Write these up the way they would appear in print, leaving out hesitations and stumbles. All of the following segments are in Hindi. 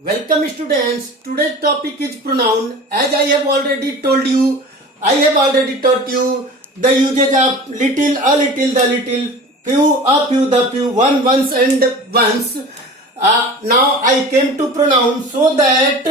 Welcome students. Today's topic is pronoun. As I have already told you, I have already taught you the usage of little, a little, the little, few, a few, the few, one, once and once. Now I came to pronoun so that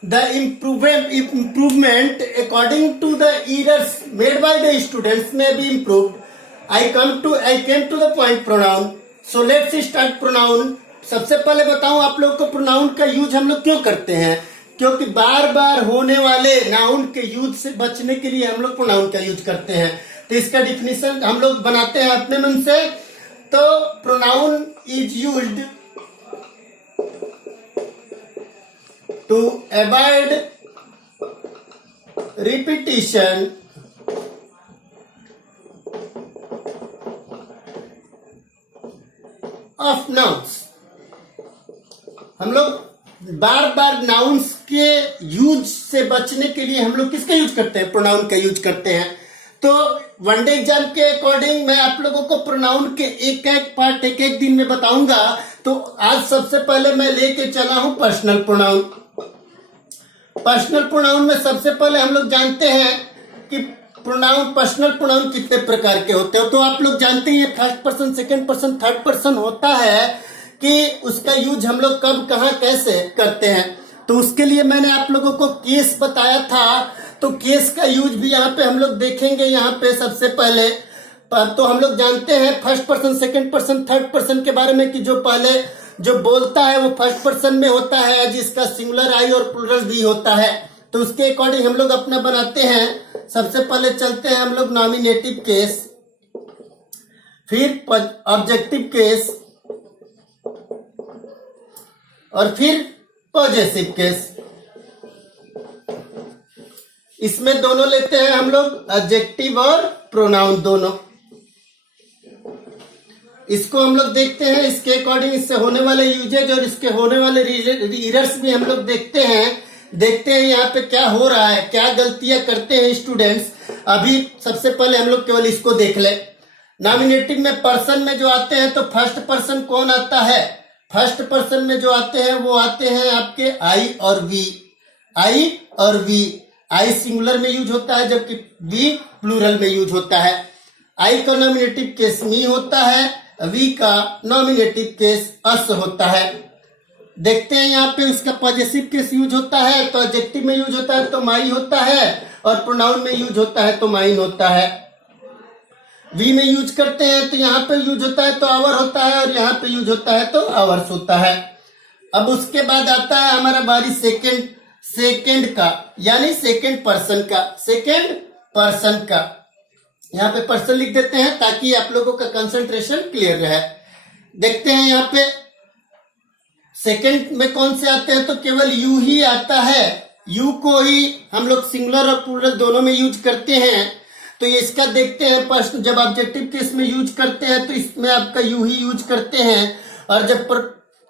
the improvement according to the errors made by the students may be improved. I came to the point pronoun. So let's start pronoun. सबसे पहले बताऊं आप लोग को प्रोनाउन का यूज हम लोग क्यों करते हैं, क्योंकि बार बार होने वाले नाउन के यूज से बचने के लिए हम लोग प्रोनाउन का यूज करते हैं। तो इसका डिफिनेशन हम लोग बनाते हैं अपने मन से। तो pronoun is used to avoid repetition of nouns. हम लोग बार बार नाउन्स के यूज से बचने के लिए हम लोग किसका यूज करते हैं, प्रोनाउन का यूज करते हैं। तो वनडे एग्जाम के अकॉर्डिंग मैं आप लोगों को प्रोनाउन के एक एक पार्ट एक एक दिन में बताऊंगा। तो आज सबसे पहले मैं लेके चला हूं पर्सनल प्रोनाउन। पर्सनल प्रोनाउन में सबसे पहले हम लोग जानते हैं कि प्रोनाउन पर्सनल प्रोनाउन कितने प्रकार के होते हैं। तो आप लोग जानते हैं first person, second person, third person होता है कि उसका यूज हम लोग कब कहां कैसे करते हैं। तो उसके लिए मैंने आप लोगों को केस बताया था। तो केस का यूज भी यहाँ पे हम लोग देखेंगे। यहाँ पे सबसे पहले तो हम लोग जानते हैं first person, second person, third person के बारे में कि जो पहले जो बोलता है वो फर्स्ट पर्सन में होता है, जिसका सिंगुलर आई और प्लूरल भी होता है। तो उसके अकॉर्डिंग हम लोग अपना बनाते हैं। सबसे पहले चलते हैं हम लोग नॉमिनेटिव केस, फिर ऑब्जेक्टिव केस और फिर पॉजेसिव केस। इसमें दोनों लेते हैं हम लोग एडजेक्टिव और प्रोनाउन दोनों। इसको हम लोग देखते हैं, इसके अकॉर्डिंग इससे होने वाले यूजेज और इसके होने वाले एरर्स भी हम लोग देखते हैं यहाँ पे क्या हो रहा है, क्या गलतियां करते हैं स्टूडेंट्स। अभी सबसे पहले हम लोग केवल इसको देख ले। नॉमिनेटिव में पर्सन में जो आते हैं तो फर्स्ट पर्सन कौन आता है, फर्स्ट पर्सन में जो आते हैं वो आते हैं आपके आई और वी। आई और वी, आई सिंगुलर में यूज होता है जबकि वी प्लूरल में यूज होता है। आई का नॉमिनेटिव केस मी होता है, वी का नॉमिनेटिव केस अस होता है। देखते हैं यहाँ पे इसका पॉजेसिव केस यूज होता है तो एडजेक्टिव में यूज होता है तो माई होता है, और प्रोनाउन में यूज होता है तो माइन होता है। वी में यूज करते हैं तो यहाँ पे यूज होता है तो आवर होता है, और यहाँ पे यूज होता है तो आवर्स होता है। अब उसके बाद आता है हमारा बारी सेकंड का, यानी सेकंड पर्सन का। सेकंड पर्सन का यहाँ पे पर्सन लिख देते हैं ताकि आप लोगों का कंसंट्रेशन क्लियर रहे। देखते हैं यहाँ पे सेकंड में कौन से आते हैं तो केवल यू ही आता है। यू को ही हम लोग सिंगुलर और प्लूरल दोनों में यूज करते हैं। तो ये इसका देखते हैं पर्सन जब ऑब्जेक्टिव केस में यूज करते हैं तो इसमें आपका यू ही यूज करते हैं, और जब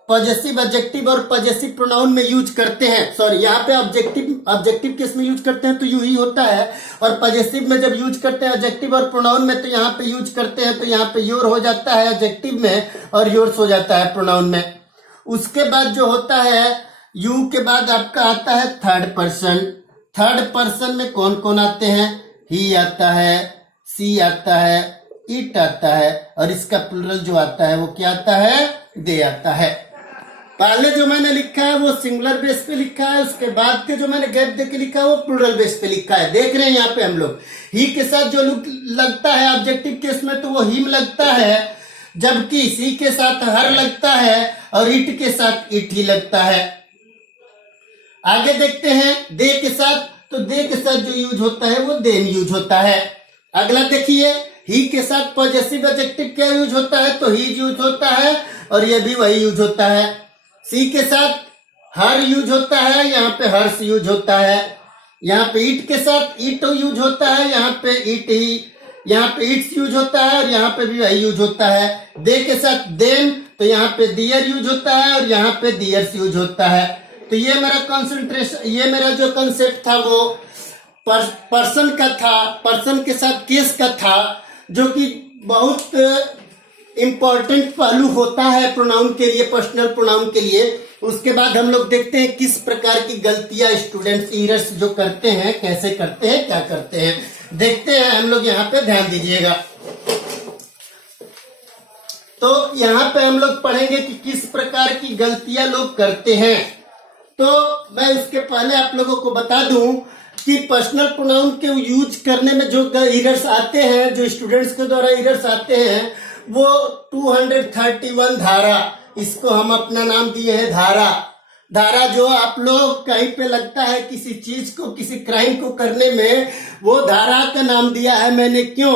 पॉजेसिव एडजेक्टिव और पॉजेसिव प्रोनाउन में यूज करते हैं, सॉरी यहाँ पे ऑब्जेक्टिव केस में यूज करते हैं तो यू ही होता है, और पॉजेसिव में जब यूज करते हैं एडजेक्टिव और प्रोनाउन में तो यहाँ पे यूज करते हैं तो यहाँ पे योर हो जाता है एडजेक्टिव में और योर्स हो जाता है प्रोनाउन में। उसके बाद जो होता है यू के बाद आपका आता है थर्ड पर्सन। थर्ड पर्सन में कौन कौन आते हैं, ही आता है, सी आता है, इट आता है, और इसका प्लूरल जो आता है वो क्या आता है, दे आता है। पहले जो मैंने लिखा है वो सिंगुलर बेस पे लिखा है, उसके बाद के जो मैंने गैप देके लिखा है वो प्लूरल बेस पे लिखा है। देख रहे हैं यहाँ पे हम लोग ही के साथ जो लगता है ऑब्जेक्टिव केस में तो वो हिम लगता है, जबकि सी के साथ हर लगता है और इट के साथ इट ही लगता है। आगे देखते हैं दे के साथ, तो दे के साथ जो यूज होता है वो देम यूज होता है। अगला देखिए ही के साथ पॉजेसिव एडजेक्टिव क्या यूज होता है तो ही यूज होता है, और ये भी वही यूज होता है। सी के साथ हर यूज होता है, यहाँ पे हर्ष यूज होता है। यहाँ पे इट के साथ इट यूज होता है, यहाँ पे इट ही, यहाँ पे इट्स यूज होता है, और यहाँ पे भी वही यूज होता है। दे के साथ देम, तो यहाँ पे दियर यूज होता है, और यहाँ पे दियर्स यूज होता है। तो ये मेरा कंसंट्रेशन, ये मेरा जो कंसेप्ट था वो पर्सन का था, पर्सन के साथ केस का था, जो कि बहुत इम्पोर्टेंट पहलू होता है प्रोनाउन के लिए, पर्सनल प्रोनाउन के लिए। उसके बाद हम लोग देखते हैं किस प्रकार की गलतियां स्टूडेंट्स एरर्स जो करते हैं, कैसे करते हैं, क्या करते हैं, देखते हैं हम लोग। यहाँ पे ध्यान दीजिएगा। तो यहाँ पे हम लोग पढ़ेंगे कि किस प्रकार की गलतियां लोग करते हैं। तो मैं उसके पहले आप लोगों को बता दूं कि पर्सनल प्रोनाउन के यूज करने में जो एरर्स आते हैं, जो स्टूडेंट्स के द्वारा एरर्स आते हैं, वो 231 धारा, इसको हम अपना नाम दिए हैं धारा। धारा जो आप लोग कहीं पे लगता है किसी चीज को, किसी क्राइम को करने में, वो धारा का नाम दिया है मैंने। क्यों?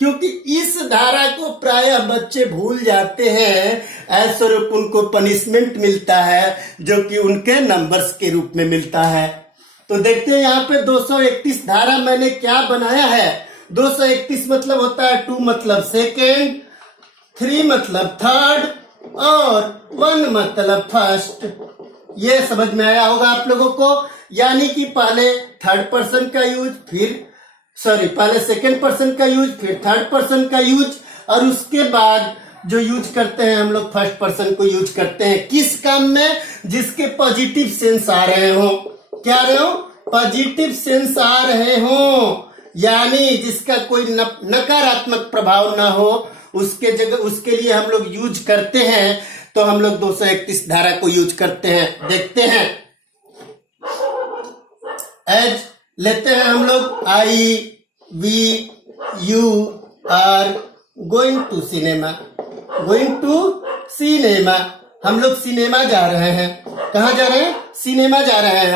क्योंकि इस धारा को प्रायः बच्चे भूल जाते हैं, ऐस्वरूप उनको पनिशमेंट मिलता है जो कि उनके नंबर्स के रूप में मिलता है। तो देखते हैं यहाँ पे 231 धारा मैंने क्या बनाया है। 231 मतलब होता है 2 मतलब सेकेंड, 3 मतलब थर्ड और 1 मतलब फर्स्ट। ये समझ में आया होगा आप लोगों को। यानी कि पहले थर्ड पर्सन का यूज, पहले सेकेंड पर्सन का यूज, फिर थर्ड पर्सन का यूज, और उसके बाद जो यूज करते हैं हम लोग फर्स्ट पर्सन को यूज करते हैं। किस काम में? जिसके पॉजिटिव सेंस आ रहे हो। क्या रहे हो? पॉजिटिव सेंस आ रहे हो, यानी जिसका कोई नकारात्मक प्रभाव ना हो, उसके जगह उसके लिए हम लोग यूज करते हैं। तो हम लोग 231 धारा को यूज करते हैं। देखते हैं। एज लेते हैं हम लोग, we you are going to cinema. Going to cinema, हम लोग सिनेमा जा रहे हैं। कहाँ जा रहे हैं? सिनेमा जा रहे हैं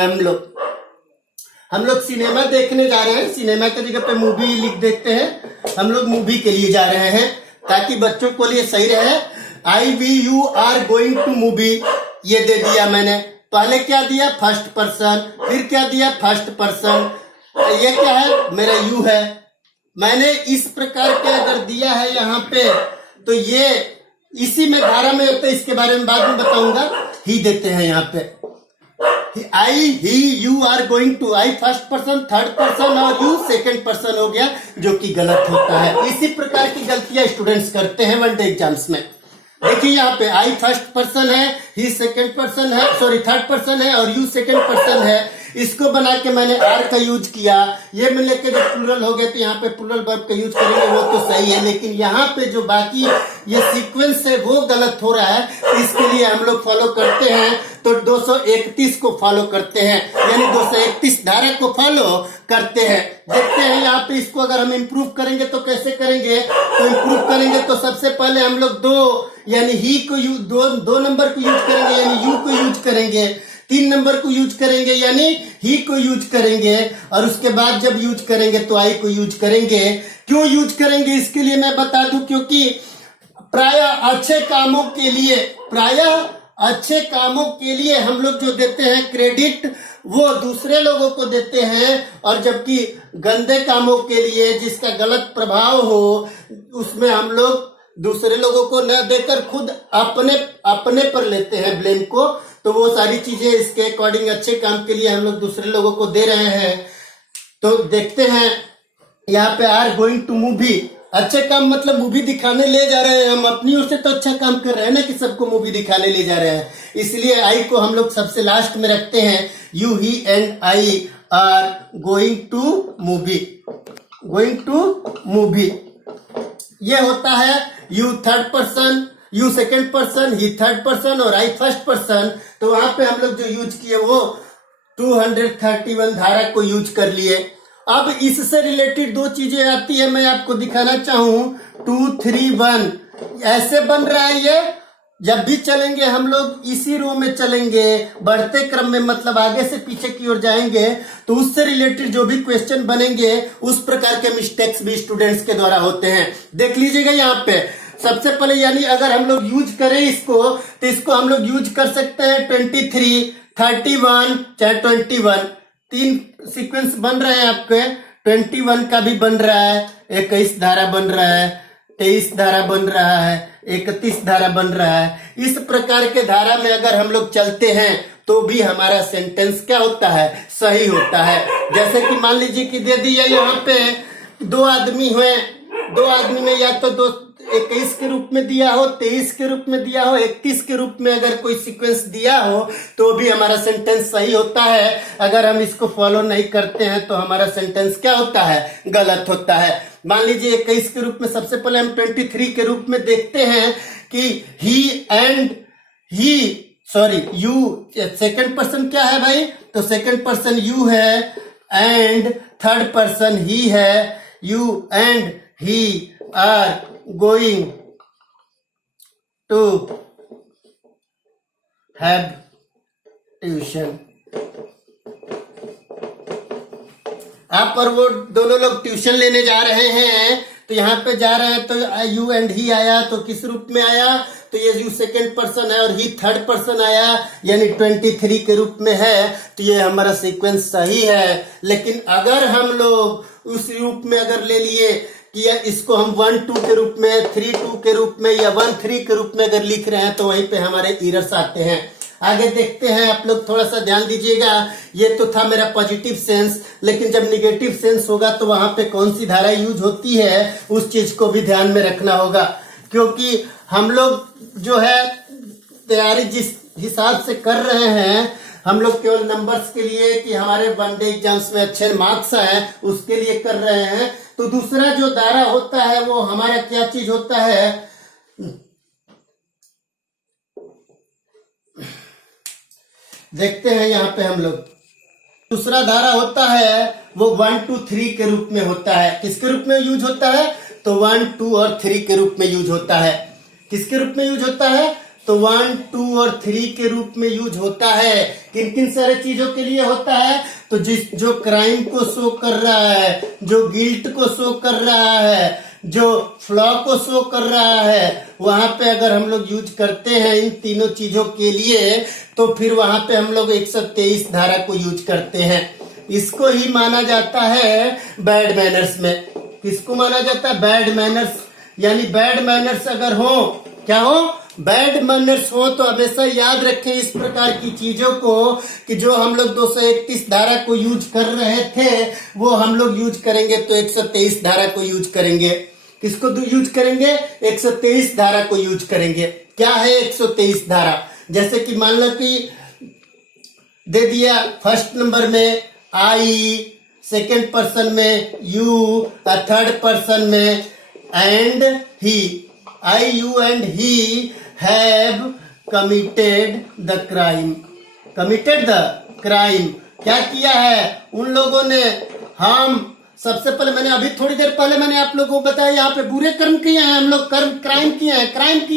हम लोग सिनेमा देखने जा रहे हैं। सिनेमा की जगह पे मूवी लिख देते हैं। हम लोग मूवी के लिए जा रहे हैं ताकि बच्चों को लिए सही रहे। You are going to movie, ये दे दिया मैंने। पहले क्या दिया? फर्स्ट पर्सन, फिर क्या दिया? First person. ये क्या है? मेरा यू है। मैंने इस प्रकार के अगर दिया है यहाँ पे, तो ये इसी में धारा में होता है, इसके बारे में बाद में बताऊंगा। ही देते हैं यहाँ पे। He you are going to, I first person, third person और यू सेकंड पर्सन हो गया, जो कि गलत होता है। इसी प्रकार की गलतियां स्टूडेंट्स करते हैं वन डे एग्जाम्स में। देखिए यहाँ पे आई फर्स्ट पर्सन है, ही सेकंड पर्सन है, थर्ड पर्सन है और यू सेकंड पर्सन है। इसको बना के मैंने आर का यूज किया। ये में लेके जब प्लूरल हो गए तो यहाँ पे प्लूरल वर्ब का यूज करेंगे, वो तो सही है। लेकिन यहाँ पे जो बाकी ये सीक्वेंस है वो गलत हो रहा है। इसके लिए हम लोग फॉलो करते हैं, तो 231 को फॉलो करते हैं, यानी 231 धारा को फॉलो करते हैं। देखते हैं यहाँ पे इसको अगर हम इम्प्रूव करेंगे तो कैसे करेंगे। तो इम्प्रूव करेंगे तो सबसे पहले हम लोग यानी ही को दो नंबर को यूज करेंगे, यानी यू को यूज करेंगे। 3 नंबर को यूज करेंगे, यानी ही को यूज करेंगे। और उसके बाद जब यूज करेंगे तो आई को यूज करेंगे। क्यों यूज करेंगे इसके लिए मैं बता दूं, क्योंकि प्रायः अच्छे कामों के लिए हम लोग जो देते हैं क्रेडिट, वो दूसरे लोगों को देते हैं। और जबकि गंदे कामों के लिए जिसका गलत प्रभाव हो, उसमें हम लोग दूसरे लोगों को न देकर खुद अपने पर लेते हैं ब्लेम को। तो वो सारी चीजें इसके अकॉर्डिंग अच्छे काम के लिए हम लोग दूसरे लोगों को दे रहे हैं। तो देखते हैं यहाँ पे आर गोइंग टू मूवी, अच्छे काम मतलब मूवी दिखाने ले जा रहे हैं। हम अपनी ओर से तो अच्छा काम कर रहे हैं ना कि सबको मूवी दिखाने ले जा रहे हैं। इसलिए आई को हम लोग सबसे लास्ट में रखते हैं। You, he and I are going to movie. ये होता है you third person, you second person, he third person और आई फर्स्ट पर्सन। तो वहां पे हम लोग जो यूज किए वो 231 धारा को यूज कर लिए। अब इससे रिलेटेड 2 चीजें आती है, मैं आपको दिखाना चाहूं। 2, 3, 1 ऐसे बन रहा है ये। जब भी चलेंगे हम लोग इसी रो में चलेंगे, बढ़ते क्रम में, मतलब आगे से पीछे की ओर जाएंगे, तो उससे रिलेटेड जो भी क्वेश्चन बनेंगे उस प्रकार के मिस्टेक्स भी स्टूडेंट्स के द्वारा होते हैं। देख लीजिएगा यहाँ पे सबसे पहले, यानी अगर हम लोग यूज करें इसको, तो इसको हम लोग यूज कर सकते हैं 23, 31 चाहे 21। 3 सीक्वेंस बन रहे हैं आपके। 21 का भी बन रहा है, 21 धारा बन रहा है, 23 धारा बन रहा है, 31 धारा बन रहा है। इस प्रकार के धारा में अगर हम लोग चलते हैं तो भी हमारा सेंटेंस क्या होता है? सही होता है। जैसे कि मान लीजिए कि दे दिया यहाँ पे 2 आदमी हुए, 2 आदमी में या तो 21 के रूप में दिया हो, 23 के रूप में दिया हो, 31 के रूप में अगर कोई सीक्वेंस दिया हो तो भी हमारा सेंटेंस सही होता है। अगर हम इसको फॉलो नहीं करते हैं तो हमारा सेंटेंस क्या होता है, गलत होता है। मान लीजिए 21 के रूप में सबसे पहले हम 23 के रूप में देखते हैं कि यू सेकंड पर्सन क्या है भाई, तो सेकंड पर्सन यू है एंड थर्ड पर्सन ही है। You and he are going to have tuition. आप और वो दोनों लोग ट्यूशन लेने जा रहे हैं, तो यहाँ पे जा रहे हैं तो यू एंड ही आया, तो किस रूप में आया, तो ये यू सेकेंड पर्सन है और ही थर्ड पर्सन आया, यानी 23 के रूप में है, तो ये हमारा सीक्वेंस सही है। लेकिन अगर हम लोग उस रूप में अगर ले लिए कि इसको हम 1-2 के रूप में, 3-2 के रूप में या 1-3 के रूप में अगर लिख रहे हैं तो वहीं पे हमारे एरर्स आते हैं। आगे देखते हैं, आप लोग थोड़ा सा ध्यान दीजिएगा। ये तो था मेरा पॉजिटिव सेंस, लेकिन जब निगेटिव सेंस होगा तो वहां पे कौन सी धारा यूज होती है उस चीज को भी ध्यान में रखना होगा, क्योंकि हम लोग जो है तैयारी जिस हिसाब से कर रहे हैं, हम लोग केवल नंबर्स के लिए कि हमारे वनडे एग्जाम्स में अच्छे मार्क्स आए उसके लिए कर रहे हैं। तो दूसरा जो धारा होता है वो हमारा क्या चीज होता है, देखते हैं यहाँ पे हम लोग। दूसरा धारा होता है वो 1, 2, 3 के रूप में होता है। किसके रूप में यूज होता है, तो 1, 2 और 3 के रूप में यूज होता है। किसके रूप में यूज होता है, तो 1, 2 और 3 के रूप में यूज होता है। किन किन सारे चीजों के लिए होता है, तो जो क्राइम को शो कर रहा है, जो गिल्ट को शो कर रहा है, जो फ्लॉ को शो कर रहा है, वहां पे अगर हम लोग यूज करते हैं इन तीनों चीजों के लिए, तो फिर वहां पे हम लोग 123 धारा को यूज करते हैं। इसको ही माना जाता है बैड मैनर्स में। किसको माना जाता है, बैड मैनर्स। यानी बैड मैनर्स अगर हो, क्या हो, बैड मैनर्स हो, तो हमेशा याद रखें इस प्रकार की चीजों को कि जो हम लोग 231 धारा को यूज कर रहे थे वो हम लोग यूज करेंगे तो 123 धारा को यूज करेंगे। किसको यूज करेंगे, 123 धारा को यूज करेंगे। क्या है 123 धारा, जैसे कि मान लो कि दे दिया फर्स्ट नंबर में आई, सेकेंड पर्सन में यू, थर्ड पर्सन में and he. I, you and he have committed the crime. Committed the crime. क्या किया है उन लोगों ने, हम सबसे पहले मैंने अभी थोड़ी देर पहले मैंने आप लोगों को बताया यहाँ पे बुरे कर्म किए हैं हम लोग, क्राइम किया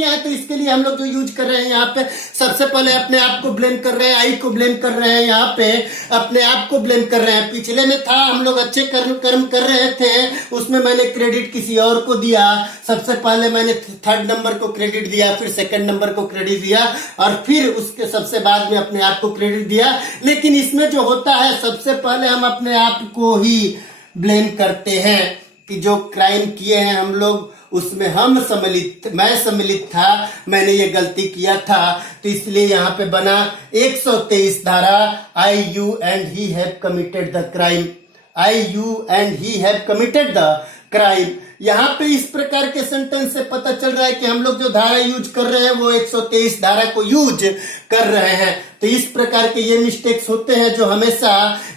है, तो इसके लिए हम लोग जो यूज कर रहे हैं यहाँ पे सबसे पहले अपने आप को ब्लेम कर रहे हैं, आई को ब्लेम कर रहे हैं, यहाँ पे अपने आप को ब्लेम कर रहे हैं। पिछले में था हम लोग अच्छे कर्म कर रहे थे, उसमें मैंने क्रेडिट किसी और को दिया। सबसे पहले मैंने थर्ड नंबर को क्रेडिट दिया, फिर सेकंड नंबर को क्रेडिट दिया और फिर उसके सबसे बाद में अपने आप को क्रेडिट दिया। लेकिन इसमें जो होता है सबसे पहले हम अपने आप को ही ब्लेम करते हैं कि जो क्राइम किए हैं हम लोग उसमें मैं सम्मिलित था, मैंने ये गलती किया था, तो इसलिए यहाँ पे बना 123 धारा, I you and he have committed the crime. I you and he have committed the crime. यहाँ पे इस प्रकार के सेंटेंस से पता चल रहा है कि हम लोग जो धारा यूज कर रहे हैं वो 123 धारा को यूज कर रहे हैं। तो इस प्रकार के ये मिस्टेक्स होते हैं जो हमेशा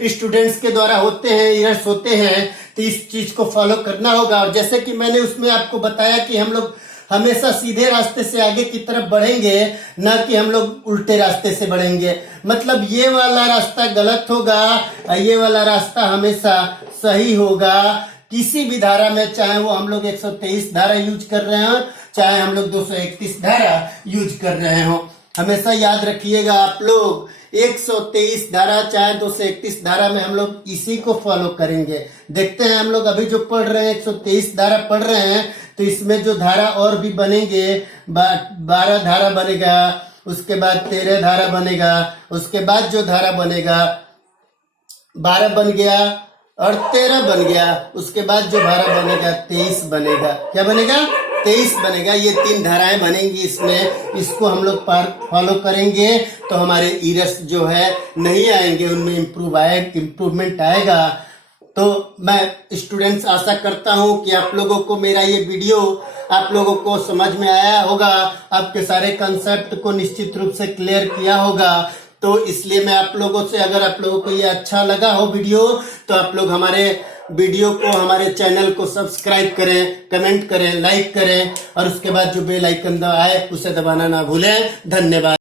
स्टूडेंट्स के द्वारा होते हैं, एरर्स होते हैं, तो इस चीज को फॉलो करना होगा। और जैसे कि मैंने उसमें आपको बताया कि हम लोग हमेशा सीधे रास्ते से आगे की तरफ बढ़ेंगे, ना कि हम लोग उल्टे रास्ते से बढ़ेंगे। मतलब ये वाला रास्ता गलत होगा और ये वाला रास्ता हमेशा सही होगा। किसी भी धारा में, चाहे वो हम लोग 123 धारा यूज कर रहे हो, चाहे हम लोग 231 धारा यूज कर रहे हो, हमेशा याद रखिएगा आप लोग 123 धारा चाहे 231 धारा में हम लोग इसी को फॉलो करेंगे। देखते हैं हम लोग अभी जो पढ़ रहे हैं 123 धारा पढ़ रहे हैं, तो इसमें जो धारा और भी बनेंगे, 12 धारा बनेगा, उसके बाद 13 धारा बनेगा, उसके बाद जो धारा बनेगा 12 बन गया और 13 बन गया, उसके बाद जो धारा बनेगा 23 बनेगा। क्या बनेगा? 23 बनेगा। ये 3 धाराएं बनेंगी इसमें, इसको हम लोग फॉलो करेंगे तो हमारे एरर्स जो है नहीं आएंगे, उनमें इम्प्रूवमेंट आएगा। तो मैं स्टूडेंट्स आशा करता हूं कि आप लोगों को मेरा ये वीडियो आप लोगों को समझ में आया होगा, आपके सारे कंसेप्ट को निश्चित रूप से क्लियर किया होगा। तो इसलिए मैं आप लोगों से, अगर आप लोगों को ये अच्छा लगा हो वीडियो, तो आप लोग हमारे वीडियो को, हमारे चैनल को सब्सक्राइब करें, कमेंट करें, लाइक करें और उसके बाद जो बेल आइकन आए उसे दबाना ना भूलें। धन्यवाद।